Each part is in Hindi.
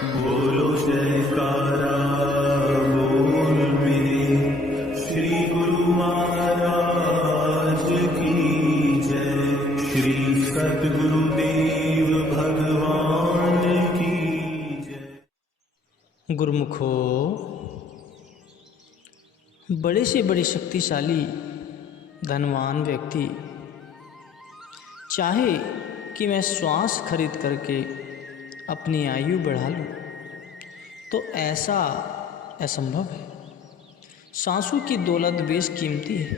बोलो जयकारा बोल मेरे श्री गुरु महाराज की जय। श्री सद्गुरुदेव भगवान की जय। गुरुमुखो, बड़े से बड़े शक्तिशाली धनवान व्यक्ति चाहे कि मैं श्वास खरीद करके अपनी आयु बढ़ा लूं, तो ऐसा असंभव है। सांसों की दौलत बेशकीमती है,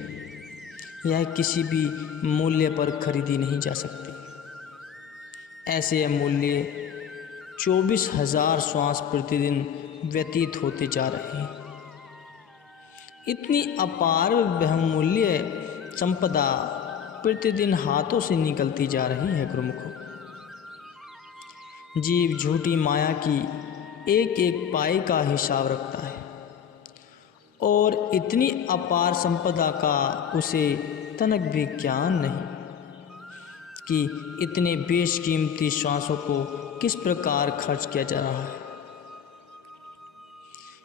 यह किसी भी मूल्य पर खरीदी नहीं जा सकती। ऐसे अमूल्य 24,000 श्वास प्रतिदिन व्यतीत होते जा रहे हैं। इतनी अपार बहुमूल्य संपदा प्रतिदिन हाथों से निकलती जा रही है। गुरुमुखो, जीव झूठी माया की एक एक पाई का हिसाब रखता है और इतनी अपार संपदा का उसे तनक भी ज्ञान नहीं कि इतने बेशकीमती श्वासों को किस प्रकार खर्च किया जा रहा है।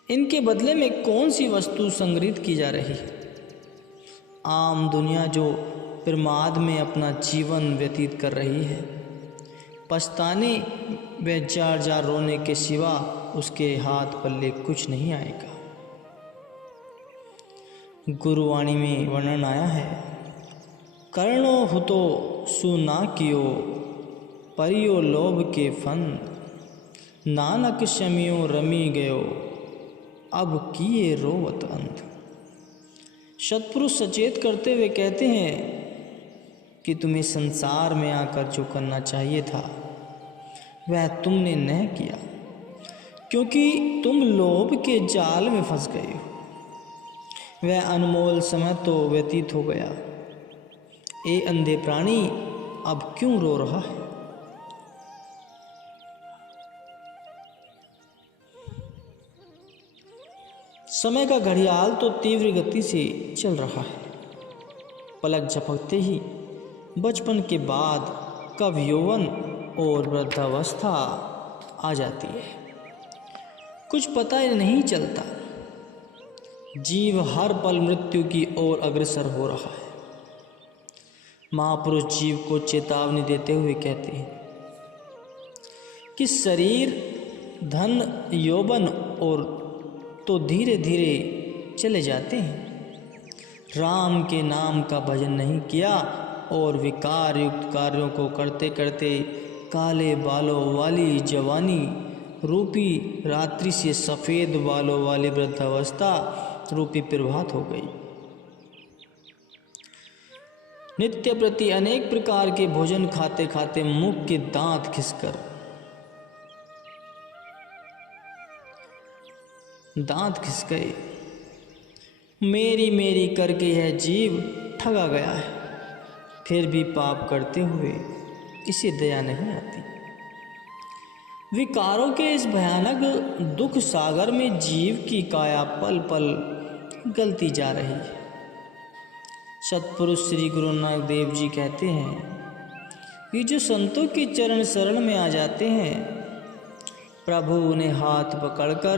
इनके बदले में कौन सी वस्तु संग्रहित की जा रही है। आम दुनिया जो प्रमाद में अपना जीवन व्यतीत कर रही है, पछताने व जार जार रोने के सिवा उसके हाथ पल्ले कुछ नहीं आएगा। गुरुवाणी में वर्णन आया है, कर्णो हुतो सुना कियो परियो लोभ के फन, नानक शमियो रमी गयो अब किए रोवत अंत। सत्पुरुष सचेत करते हुए कहते हैं कि तुम्हें संसार में आकर जो करना चाहिए था वह तुमने न किया, क्योंकि तुम लोभ के जाल में फंस गए हो। वह अनमोल समय तो व्यतीत हो गया। ए अंधे प्राणी, अब क्यों रो रहा है। समय का घड़ियाल तो तीव्र गति से चल रहा है। पलक झपकते ही बचपन के बाद कब यौवन और वृद्धावस्था आ जाती है, कुछ पता ही नहीं चलता। जीव हर पल मृत्यु की ओर अग्रसर हो रहा है। महापुरुष जीव को चेतावनी देते हुए कहते हैं कि शरीर, धन, यौवन और तो धीरे धीरे चले जाते हैं। राम के नाम का भजन नहीं किया और विकार युक्त कार्यों को करते करते काले बालों वाली जवानी रूपी रात्रि से सफ़ेद बालों वाली वृद्धावस्था रूपी प्रभात हो गई। नित्य प्रति अनेक प्रकार के भोजन खाते खाते मुख के दांत खिसकर दांत खिस गए। मेरी मेरी करके यह जीव ठगा गया है, फिर भी पाप करते हुए इसे दया नहीं आती। विकारों के इस भयानक दुख सागर में जीव की काया पल पल गलती जा रही है। सतपुरुष श्री गुरु नानक देव जी कहते हैं कि जो संतों के चरण शरण में आ जाते हैं, प्रभु उन्हें हाथ पकड़कर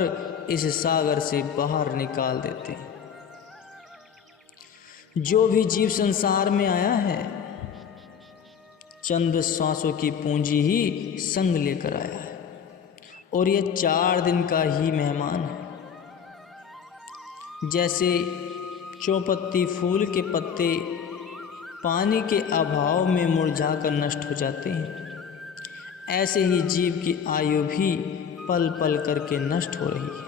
इस सागर से बाहर निकाल देते हैं। जो भी जीव संसार में आया है, चंद सांसों की पूंजी ही संग लेकर आया है और यह 4 दिन का ही मेहमान है। जैसे चौपत्ती फूल के पत्ते पानी के अभाव में मुरझाकर नष्ट हो जाते हैं, ऐसे ही जीव की आयु भी पल पल करके नष्ट हो रही है।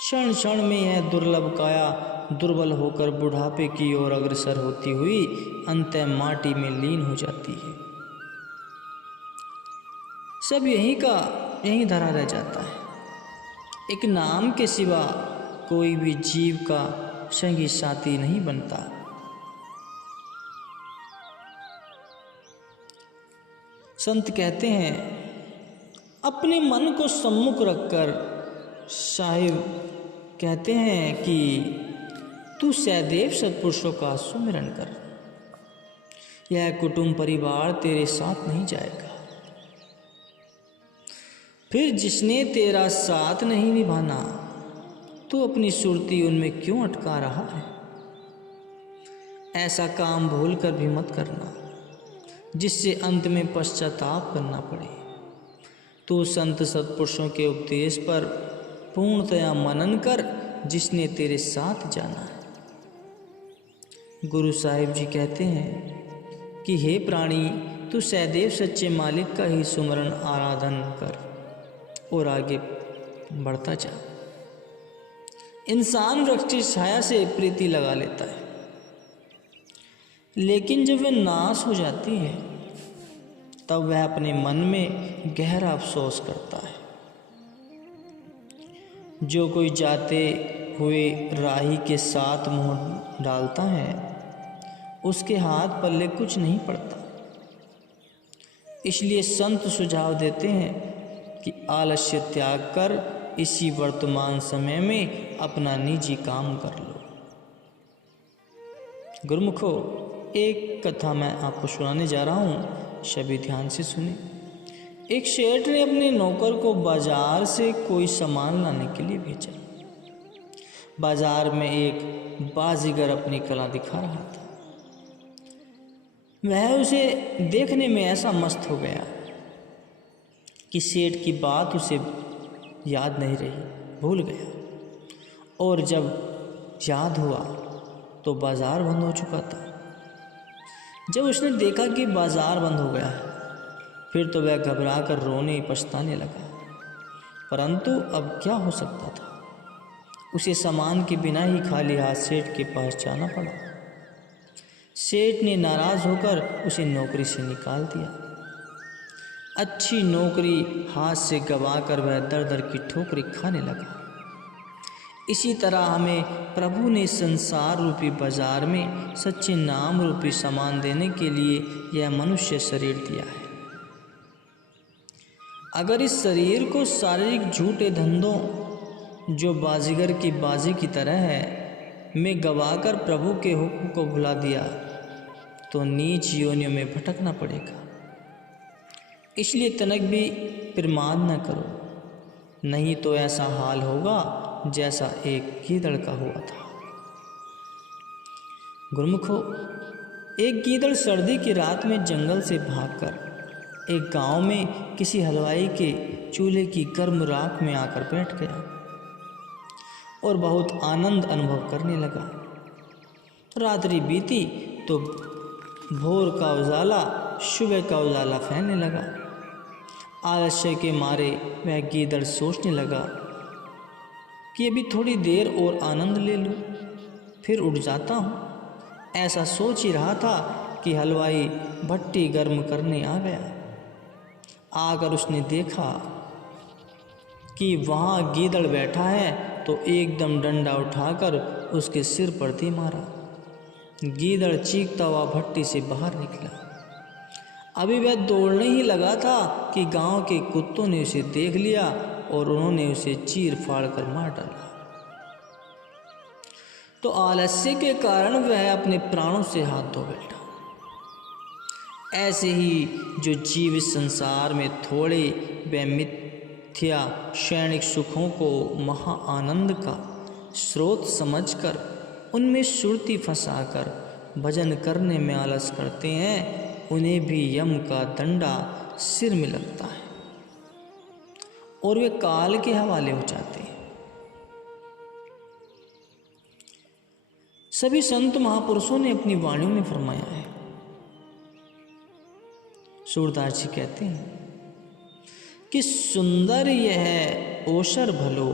क्षण क्षण में यह दुर्लभ काया दुर्बल होकर बुढ़ापे की ओर अग्रसर होती हुई अंततः माटी में लीन हो जाती है। सब यहीं धरा रह जाता है। एक नाम के सिवा कोई भी जीव का संगी साथी नहीं बनता। संत कहते हैं, अपने मन को सम्मुख रखकर साहिब कहते हैं कि तू सदैव सत्पुरुषों का सुमिरन कर, यह कुटुंब परिवार तेरे साथ नहीं जाएगा। फिर जिसने तेरा साथ नहीं निभाना, तो अपनी सुरती उनमें क्यों अटका रहा है? ऐसा काम भूल कर भी मत करना जिससे अंत में पश्चाताप करना पड़े। तू संत सत्पुरुषों के उपदेश पर पूर्णतया मनन कर, जिसने तेरे साथ जाना है। गुरु साहिब जी कहते हैं कि हे प्राणी, तू सदैव सच्चे मालिक का ही सुमरण आराधन कर और आगे बढ़ता जा। इंसान वृक्ष की छाया से प्रीति लगा लेता है, लेकिन जब वह नाश हो जाती है तब वह अपने मन में गहरा अफसोस करता है। जो कोई जाते हुए राही के साथ मुंह डालता है, उसके हाथ पल्ले कुछ नहीं पड़ता। इसलिए संत सुझाव देते हैं कि आलस्य त्याग कर इसी वर्तमान समय में अपना निजी काम कर लो। गुरुमुखो, एक कथा मैं आपको सुनाने जा रहा हूँ, सभी ध्यान से सुने। एक सेठ ने अपने नौकर को बाजार से कोई सामान लाने के लिए भेजा। बाजार में एक बाजीगर अपनी कला दिखा रहा था। वह उसे देखने में ऐसा मस्त हो गया कि सेठ की बात उसे याद नहीं रही, भूल गया। और जब याद हुआ तो बाजार बंद हो चुका था। जब उसने देखा कि बाजार बंद हो गया है, फिर तो वह घबरा कर रोने पछताने लगा। परंतु अब क्या हो सकता था? उसे सामान के बिना ही खाली हाथ सेठ के पास जाना पड़ा। सेठ ने नाराज होकर उसे नौकरी से निकाल दिया। अच्छी नौकरी हाथ से गंवाकर वह दर दर की ठोकरें खाने लगा। इसी तरह हमें प्रभु ने संसार रूपी बाजार में सच्चे नाम रूपी सामान देने के लिए यह मनुष्य शरीर दिया है। अगर इस शरीर को शारीरिक झूठे धंधों, जो बाजीगर की बाजी की तरह है, में गवाकर प्रभु के हुक्म को भुला दिया तो नीच योनियों में भटकना पड़ेगा। इसलिए तनक भी प्रमाद न करो, नहीं तो ऐसा हाल होगा जैसा एक गीदड़ का हुआ था। गुरुमुखो, एक गीदड़ सर्दी की रात में जंगल से भागकर एक गांव में किसी हलवाई के चूल्हे की गर्म राख में आकर बैठ गया और बहुत आनंद अनुभव करने लगा। रात्रि बीती तो भोर का उजाला सुबह का उजाला फैलने लगा। आलस्य के मारे वह गीदड़ सोचने लगा कि अभी थोड़ी देर और आनंद ले लूं, फिर उठ जाता हूँ। ऐसा सोच ही रहा था कि हलवाई भट्टी गर्म करने आ गया। आकर उसने देखा कि वहाँ गीदड़ बैठा है तो एकदम डंडा उठाकर उसके सिर पर दे मारा। गीदड़ चीखता हुआ भट्टी से बाहर निकला। अभी वह दौड़ने ही लगा था कि गांव के कुत्तों ने उसे देख लिया और उन्होंने उसे चीर फाड़ कर मार डाला। तो आलस्य के कारण वह अपने प्राणों से हाथ धो बैठा। ऐसे ही जो जीव इस संसार में थोड़े व मिथ्या क्षणिक सुखों को महा आनंद का स्रोत समझकर उनमें सुरती फंसाकर भजन करने में आलस करते हैं, उन्हें भी यम का दंडा सिर में लगता है और वे काल के हवाले हो जाते हैं। सभी संत महापुरुषों ने अपनी वाणियों में फरमाया है। सूरदास जी कहते हैं कि सुंदर यह ओशर भलो,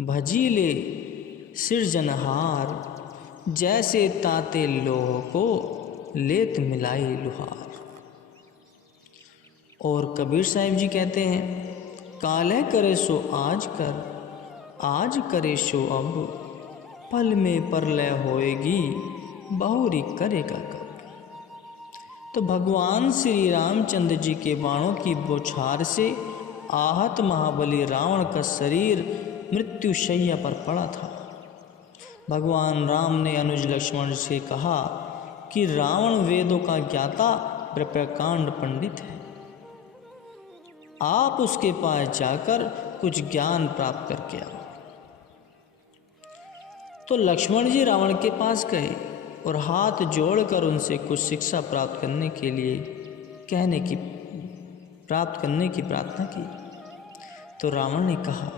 भजीले सिरजनहार, जैसे ताते लोह को लेत मिलाई लुहार। और कबीर साहिब जी कहते हैं, काले करे सो आज कर, आज करे सो अब, पल में परलय होएगी, बहुरी करेगा कब। तो भगवान श्री रामचंद्र जी के बाणों की बौछार से आहत महाबली रावण का शरीर मृत्युशैया पर पड़ा था। भगवान राम ने अनुज लक्ष्मण से कहा कि रावण वेदों का ज्ञाता प्रपकांड पंडित है। आप उसके पास जाकर कुछ ज्ञान प्राप्त करके आओ। तो लक्ष्मण जी रावण के पास गए और हाथ जोड़कर उनसे कुछ शिक्षा प्राप्त करने के लिए प्राप्त करने की प्रार्थना की। तो रावण ने कहा,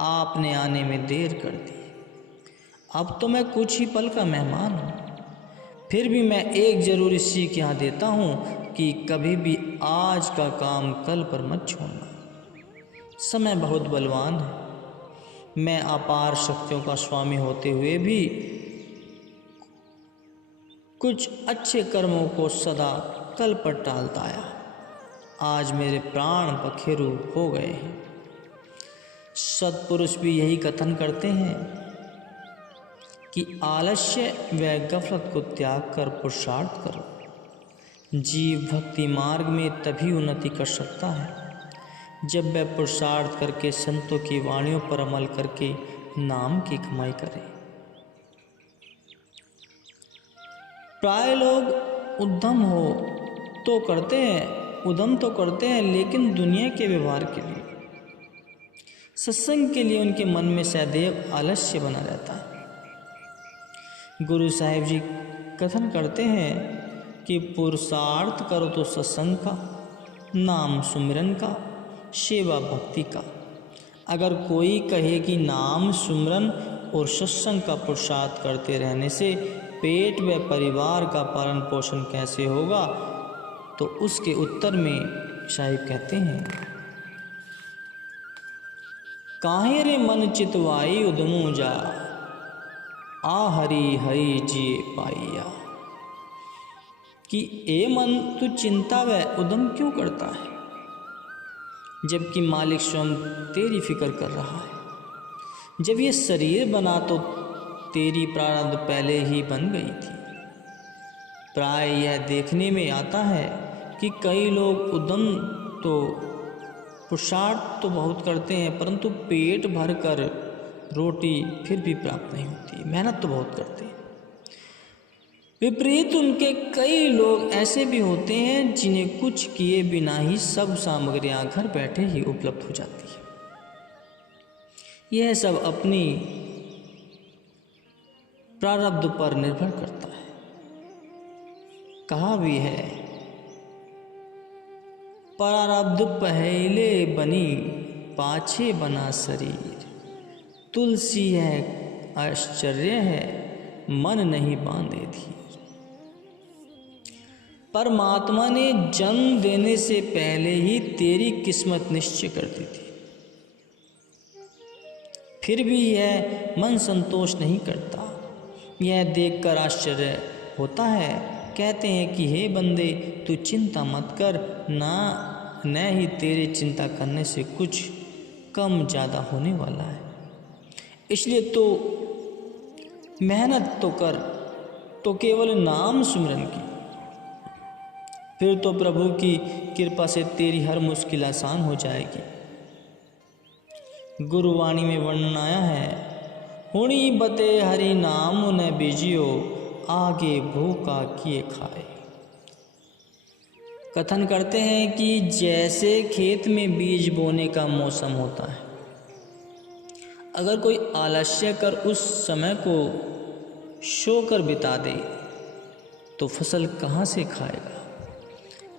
आपने आने में देर कर दी, अब तो मैं कुछ ही पल का मेहमान हूँ, फिर भी मैं एक जरूरी सीख यहाँ देता हूँ कि कभी भी आज का काम कल पर मत छोड़ना। समय बहुत बलवान है, मैं अपार शक्तियों का स्वामी होते हुए भी कुछ अच्छे कर्मों को सदा कल पर टालता आया। आज मेरे प्राण पखेरु हो गए हैं। सत्पुरुष भी यही कथन करते हैं कि आलस्य व गफलत को त्याग कर पुरुषार्थ करो। जीव भक्ति मार्ग में तभी उन्नति कर सकता है जब वह पुरुषार्थ करके संतों की वाणियों पर अमल करके नाम की कमाई करे। प्राय लोग उद्यम तो करते हैं लेकिन दुनिया के व्यवहार के लिए, सत्संग के लिए उनके मन में सदैव आलस्य बना रहता है। गुरु साहिब जी कथन करते हैं कि पुरुषार्थ करो तो सत्संग का, नाम सुमिरन का, सेवा भक्ति का। अगर कोई कहे कि नाम सुमिरन और सत्संग का पुरुषार्थ करते रहने से पेट व परिवार का पालन पोषण कैसे होगा, तो उसके उत्तर में साहिब कहते हैं, काहे रे मन चितवाई उदमू जा, आ हरि हरि जिए पाइया। कि ए मन तू चिंता व उदम क्यों करता है, जबकि मालिक स्वयं तेरी फिक्र कर रहा है। जब ये शरीर बना तो तेरी प्रारब्ध पहले ही बन गई थी। प्राय यह देखने में आता है कि कई लोग उद्यम तो पुरुषार्थ तो बहुत करते हैं, परंतु पेट भर कर रोटी फिर भी प्राप्त नहीं होती। मेहनत तो बहुत करते हैं। विपरीत उनके कई लोग ऐसे भी होते हैं जिन्हें कुछ किए बिना ही सब सामग्रियां घर बैठे ही उपलब्ध हो जाती है। यह सब अपनी प्रारब्ध पर निर्भर करता है। कहा भी है, प्रारब्ध पहले बनी पाछे बना शरीर, तुलसी है आश्चर्य है मन नहीं बांधे थी। परमात्मा ने जन्म देने से पहले ही तेरी किस्मत निश्चय कर दी थी, फिर भी यह मन संतोष नहीं करता। यह देखकर आश्चर्य होता है। कहते हैं कि हे बंदे, तू चिंता मत कर, न ही तेरे चिंता करने से कुछ कम ज़्यादा होने वाला है। इसलिए तो मेहनत तो कर, तो केवल नाम सुमिरन की, फिर तो प्रभु की कृपा से तेरी हर मुश्किल आसान हो जाएगी। गुरुवाणी में वर्णन आया है, हुणी बते हरि नाम न बीजियो, आगे भूखा किए खाए। कथन करते हैं कि जैसे खेत में बीज बोने का मौसम होता है, अगर कोई आलस्य कर उस समय को सोकर बिता दे तो फसल कहाँ से खाएगा।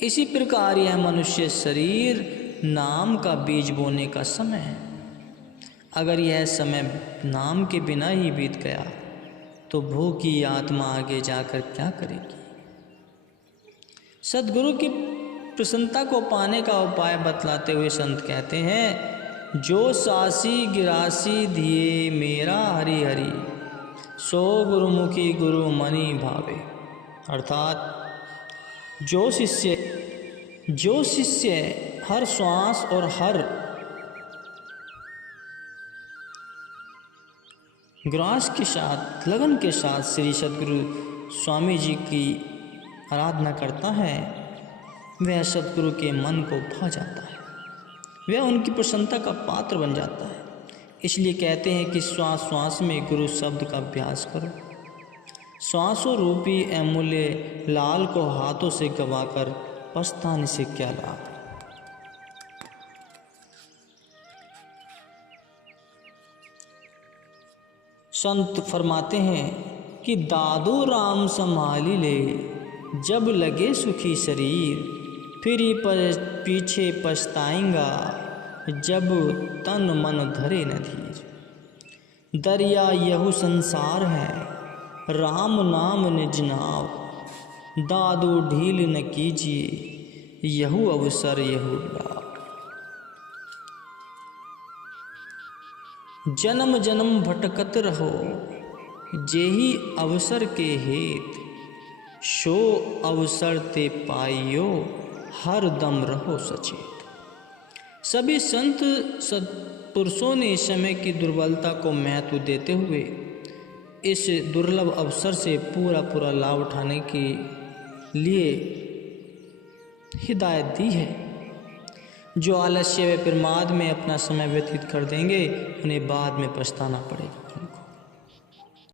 इसी प्रकार यह मनुष्य शरीर नाम का बीज बोने का समय है। अगर यह समय नाम के बिना ही बीत गया तो भूखी आत्मा आगे जाकर क्या करेगी। सद्गुरु की प्रसन्नता को पाने का उपाय बतलाते हुए संत कहते हैं, जो सासी गिरासी दिए मेरा हरि हरि, सो गुरुमुखी गुरु मनि भावे। अर्थात जो शिष्य हर श्वास और हर ग्रास के साथ लगन के साथ श्री सद्गुरु स्वामी जी की आराधना करता है, वह सद्गुरु के मन को भा जाता है, वह उनकी प्रसन्नता का पात्र बन जाता है। इसलिए कहते हैं कि श्वास श्वास में गुरु शब्द का अभ्यास करो। श्वासों रूपी अमूल्य लाल को हाथों से गवाकर पछताने से क्या लाभ। संत फरमाते हैं कि दादू राम संभाली ले, जब लगे सुखी शरीर, फिर ही पीछे पछताएंगा, जब तन मन धरे न धीर। दरिया यहू संसार है, राम नाम निज नाव, दादू ढील न कीजिए, यहू अवसर यहू लाभ। जन्म जन्म भटकत रहो, जेही अवसर के हेत, शो अवसर ते पाइयो, हर दम रहो सचेत। सभी संत सत्पुरुषों ने समय की दुर्बलता को महत्व देते हुए इस दुर्लभ अवसर से पूरा लाभ उठाने के लिए हिदायत दी है। जो आलस्य व प्रमाद में अपना समय व्यतीत कर देंगे, उन्हें बाद में पछताना पड़ेगा।